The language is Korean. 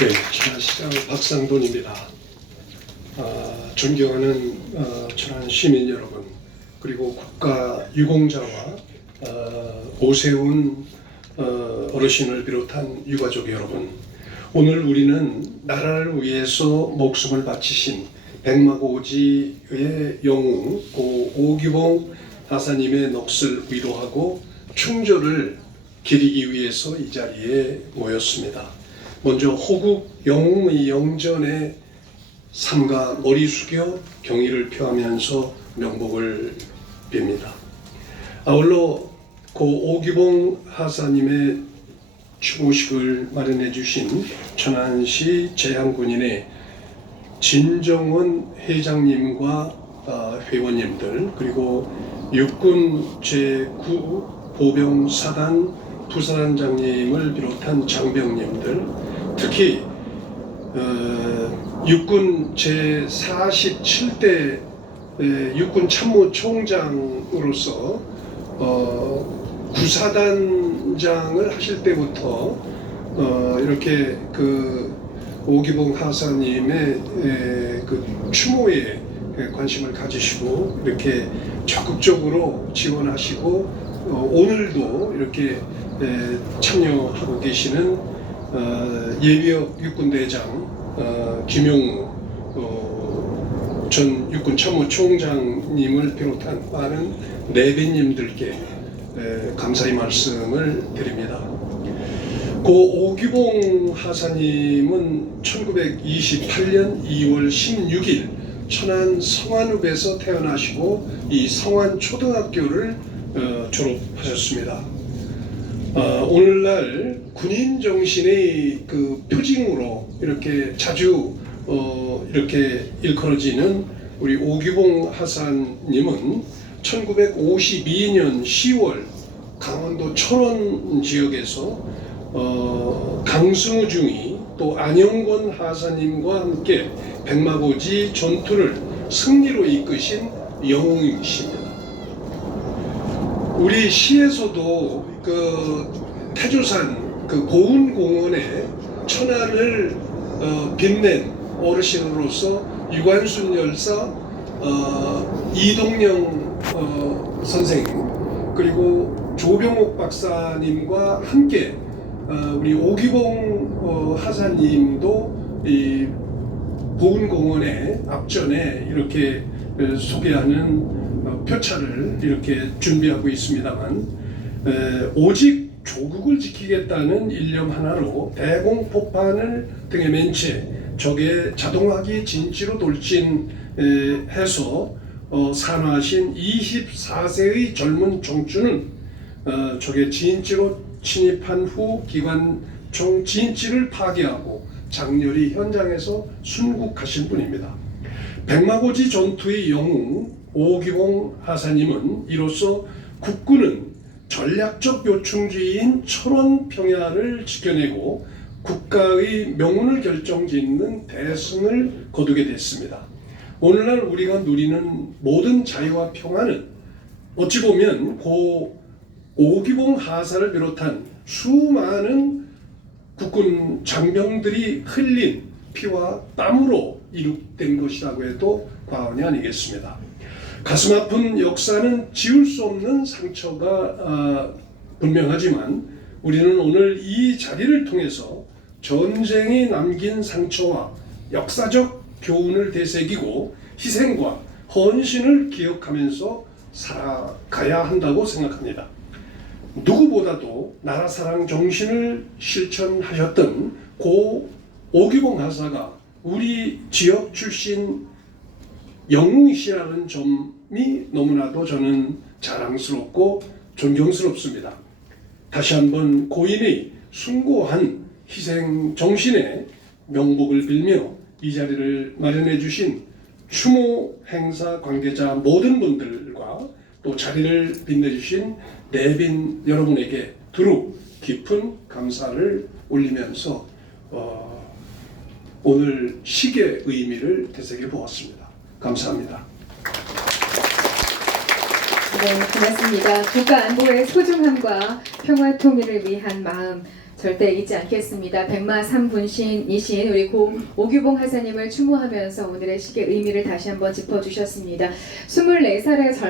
네, 천안시장 박상돈입니다. 아, 존경하는 어, 천안 시민 여러분, 그리고 국가 유공자와 어, 오세훈 어, 어르신을 비롯한 유가족 여러분, 오늘 우리는 나라를 위해서 목숨을 바치신 백마고지의 영웅 고 오기봉 하사님의 넋을 위로하고 충절을 기리기 위해서 이 자리에 모였습니다. 먼저 호국 영웅의 영전에 삼가 머리 숙여 경의를 표하면서 명복을 빕니다. 아울러 고 오기봉 하사님의 추모식을 마련해 주신 천안시 재향군인의 진정원 회장님과 어, 회원님들 그리고 육군 제9 보병사단 부사단장님을 비롯한 장병님들 특히 어, 육군 제 47대 육군 참모총장으로서 어, 구사단장을 하실 때부터 어, 이렇게 그 오기봉 하사님의 에, 그 추모에 관심을 가지시고 이렇게 적극적으로 지원하시고 어, 오늘도 이렇게 에, 참여하고 계시는 어, 예비역 육군대장 어, 김용우 어, 전 육군 참모총장님을 비롯한 많은 내빈님들께 에, 감사의 말씀을 드립니다. 고 오기봉 하사님은 1928년 2월 16일 천안 성안읍에서 태어나시고 이 성안 초등학교를 어, 졸업하셨습니다. 어, 오늘날 군인 정신의 그 표징으로 이렇게 자주 어, 이렇게 일컬어지는 우리 오기봉 하사님은 1952년 10월 강원도 철원 지역에서 어, 강승우 중이 또 안영권 하사님과 함께 백마고지 전투를 승리로 이끄신 영웅이십니다. 우리 시에서도 그 태조산 그 고운공원에 천안을 어, 빛낸 어르신으로서 유관순 열사, 어, 이동영 어, 선생 그리고 조병옥 박사님과 함께 어, 우리 오기봉 어, 하사님도 이 보훈공원의 앞전에 이렇게 어, 소개하는 어, 표차를 이렇게 준비하고 있습니다만 에, 오직 조국을 지키겠다는 일념 하나로 대공포판을 등에 맨 채 적의 자동화기 진지로 돌진해서 어, 산화하신 24세의 젊은 청춘은 어, 적의 진지로 침입한 후 기관총 진지를 파괴하고 장렬히 현장에서 순국하신 분입니다. 백마고지 전투의 영웅 오기봉 하사님은 이로써 국군은 전략적 요충지인 철원 평야를 지켜내고 국가의 명운을 결정짓는 대승을 거두게 됐습니다. 오늘날 우리가 누리는 모든 자유와 평화는 어찌 보면 고 오기봉 하사를 비롯한 수많은 국군 장병들이 흘린 피와 땀으로 이룩된 것이라고 해도 과언이 아니겠습니다. 가슴 아픈 역사는 지울 수 없는 상처가 아, 분명하지만 우리는 오늘 이 자리를 통해서 전쟁이 남긴 상처와 역사적 교훈을 되새기고 희생과 헌신을 기억하면서 살아가야 한다고 생각합니다. 누구보다도 나라 사랑 정신을 실천하셨던 고 오기봉 하사가 우리 지역 출신 영웅이시라는 점이 너무나도 저는 자랑스럽고 존경스럽습니다. 다시 한번 고인의 숭고한 희생 정신에 명복을 빌며 이 자리를 마련해 주신 추모 행사 관계자 모든 분들과 또 자리를 빛내주신 내빈 여러분에게 두루 깊은 감사를 올리면서 어, 오늘 시계 의미를 되새겨 보았습니다. 감사합니다. 네, 고맙습니다. 국가 안보의 소중함과 평화 통일을 위한 마음 절대 잊지 않겠습니다. 백마 삼분신이신 우리 고 오규봉 하사님을 추모하면서 오늘의 시계 의미를 다시 한번 짚어주셨습니다. 24살의 젊은